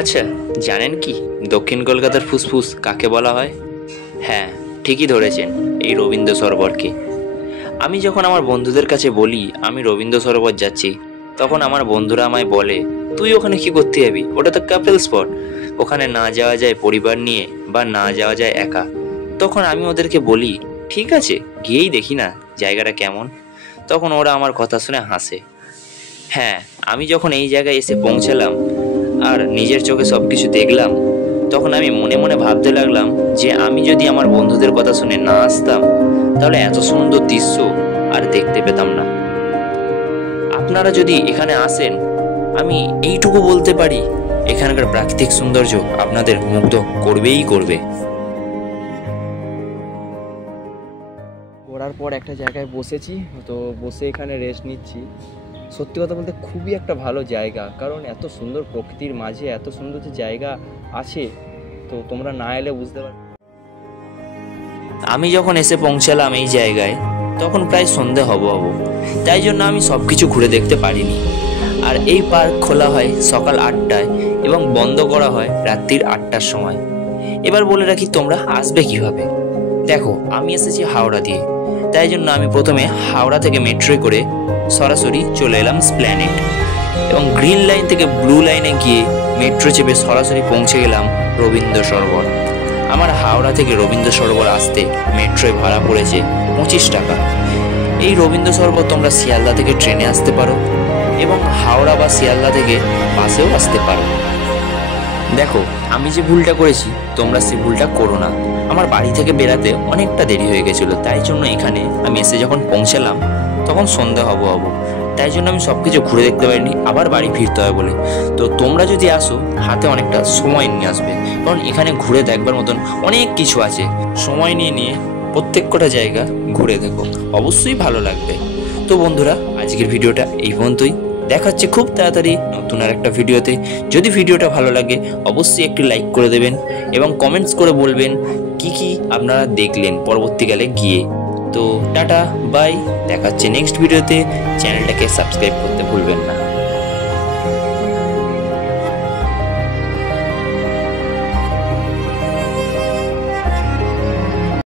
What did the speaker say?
আচ্ছা, জানেন কি দক্ষিণ কলকাতার ফুসফুস কাকে বলা হয়? হ্যাঁ, ঠিকই ধরেছেন, এই রবীন্দ্র সরোবরকে। আমি যখন আমার বন্ধুদের কাছে বলি আমি রবীন্দ্র সরোবর যাচ্ছি, তখন আমার বন্ধুরা আমায় বলে, তুই ওখানে কি করতে যাবি? ওটা তো কাপেল স্পট, ওখানে না যাওয়া যায় পরিবার নিয়ে বা না যাওয়া যায় একা। তখন আমি ওদেরকে বলি, ঠিক আছে, গিয়েই দেখি না জায়গাটা কেমন। তখন ওরা আমার কথা শুনে হাসে। হ্যাঁ, আমি যখন এই জায়গায় এসে পৌঁছালাম আর নিজের চোখে সব কিছু দেখলাম, তখন আমি মনে মনে ভাবতে লাগলাম যে আমি যদি আমার বন্ধুদের কথা শুনে না আসতাম, তাহলে এত সুন্দর দৃশ্য আর দেখতে পেতাম না। আপনারা যদি এখানে আসেন, আমি এইটুকু বলতে পারি, এখানকার প্রাকৃতিক সৌন্দর্য আপনাদের মুগ্ধ করবেই করবে। ঘোরার পর একটা জায়গায় বসেছি, তো বসে এখানে রেস্ট নিচ্ছি। সত্যি কথা বলতে খুবই একটা ভালো জায়গা, কারণ এত সুন্দর প্রকৃতির মাঝে এত সুন্দর যে জায়গা আছে, তো তোমরা না এলে বুঝতে পারবে। আমি যখন এসে পৌঁছালাম এই জায়গায়, তখন প্রায় সন্ধে হব, তাই জন্য আমি সব কিছু ঘুরে দেখতে পারিনি। আর এই পার্ক খোলা হয় সকাল 8টায় এবং বন্ধ করা হয় রাত্রির 8টার সময়। এবার বলে রাখি, তোমরা আসবে কিভাবে। দেখো, আমি এসেছি হাওড়া দিয়ে, তাই জন্য আমি প্রথমে হাওড়া থেকে মেট্রোয় করে সরাসরি চলে এলাম স্প্ল্যানেড, এবং গ্রিন লাইন থেকে ব্লু লাইনে গিয়ে মেট্রো চেপে সরাসরি পৌঁছে গেলাম রবীন্দ্র সরোবর। আমার হাওড়া থেকে রবীন্দ্র সরোবর আসতে মেট্রোয় ভাড়া পড়েছে 25 টাকা। এই রবীন্দ্র সরোবর তোমরা শিয়ালদা থেকে ট্রেনে আসতে পারো এবং হাওড়া বা শিয়ালদা থেকে বাসেও আসতে পারো। দেখো, আমি যে ভুলটা করেছি তোমরা সেই ভুলটা করো না। আমার বাড়ি থেকে বেরাতে অনেকটা দেরি হয়ে গেছিলো, তাই জন্য এখানে আমি এসে যখন পৌঁছালাম তখন সন্ধ্যা হব, তাই জন্য আমি সব কিছু ঘুরে দেখতে পারিনি, আবার বাড়ি ফিরতে হয় বলে। তো তোমরা যদি আসো, হাতে অনেকটা সময় নিয়ে আসবে, কারণ এখানে ঘুরে দেখবার মতন অনেক কিছু আছে। সময় নিয়ে নিয়ে প্রত্যেক কটা জায়গা ঘুরে দেখো, অবশ্যই ভালো লাগবে। তো বন্ধুরা, আজকের ভিডিওটা এই পর্যন্তই। দেখাচ্ছে খুব তাড়াতাড়ি নতুন আর একটা ভিডিওতে। যদি ভিডিওটা ভালো লাগে অবশ্যই একটি লাইক করে দেবেন এবং কমেন্টস করে বলবেন কি কি আপনারা দেখলেন পরবর্তীকালে গিয়ে। তো টাটা, বাই, দেখাচ্ছে নেক্সট ভিডিওতে। চ্যানেলটাকে সাবস্ক্রাইব করতে ভুলবেন না।